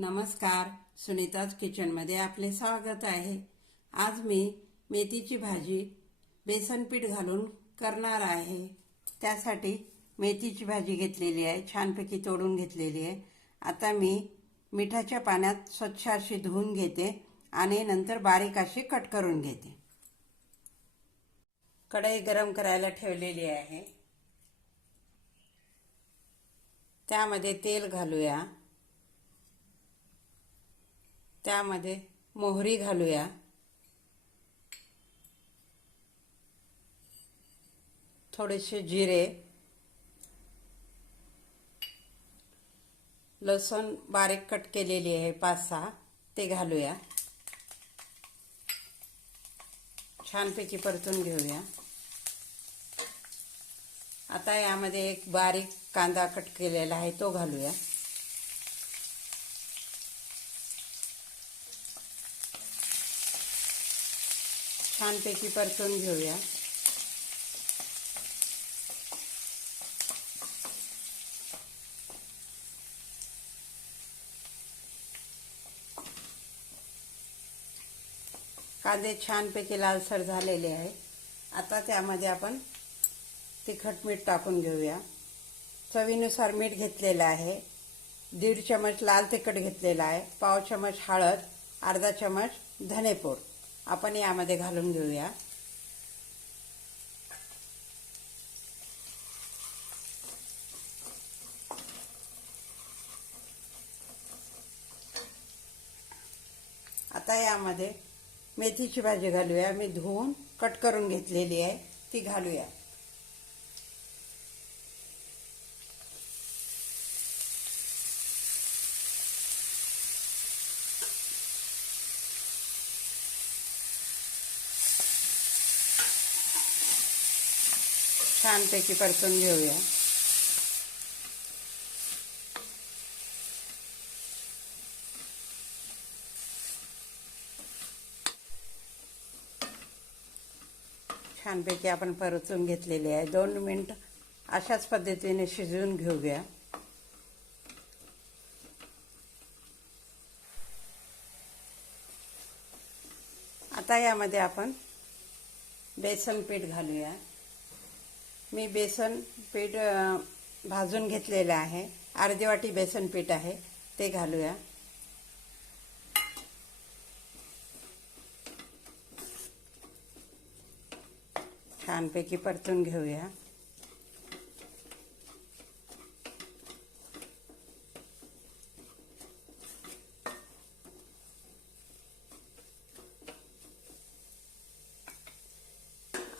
नमस्कार. सुनीताज किचनमध्ये आपले स्वागत आहे. आज मी मेथीची भाजी बेसन पीठ घालून करणार आहे. त्यासाठी मेथीची भाजी घेतलेली आहे. छानपैकी तोडून घेतलेली आहे. आता मी मिठाच्या पाण्यात स्वच्छ अशी धुवून घेते आणि नंतर बारीक अशी कट करून घेते. कढई गरम करायला ठेवलेली आहे. त्यामध्ये तेल घालूया. त्यामध्ये मोहरी घालूया. थोडेसे जिरे. लसूण बारीक कट केलेली आहे पाच सहा. ते घालूया. छानपैकी परतून घेऊया. आता यामध्ये एक बारीक कांदा कट केलेला आहे तो घालूया. छानपैकी परतून घेऊया. कांदे छानपैकी लालसर झालेले आहे आता त्यामध्ये आपण तिखट मीठ टाकून घेऊया. चवीनुसार मीठ घेतलेलं आहे. दीड चमच लाल तिखट घेतलेला आहे. पाव चमच हळद अर्धा चमच धनेपूड. आपण यामध्ये घालून घेऊया. आता यामध्ये मेथीची भाजी घालूया. मी धुवून कट करून घेतलेली आहे. ती घालूया. छानपैकी परतून घेऊया. छानपैकी आपण परतून घेतलेली आहे. दोन मिनिट अशाच पद्धतीने शिजवून घेऊया. आता यामध्ये आपण बेसन पीठ घालूया. मी बेसन पीठ भाजून घेतलेलं आहे. अर्धी वाटी बेसन पीठ आहे. ते घालूया. छानपैकी परतून घेऊया.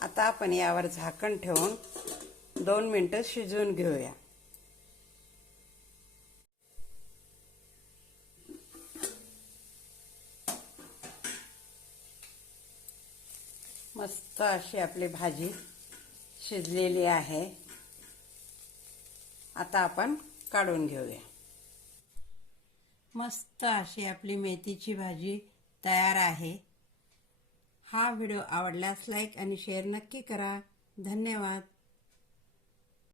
आता आपण यावर झाकण ठेवून दोन मिनटं शिजवून घेऊया. मस्त अशी आपली भाजी शिजलेली आहे. आता आपण काढून घेऊया. मस्त अशी आपली मेथीची भाजी तयार आहे. हा व्हिडिओ आवडल्यास लाईक आणि शेअर नक्की करा. धन्यवाद.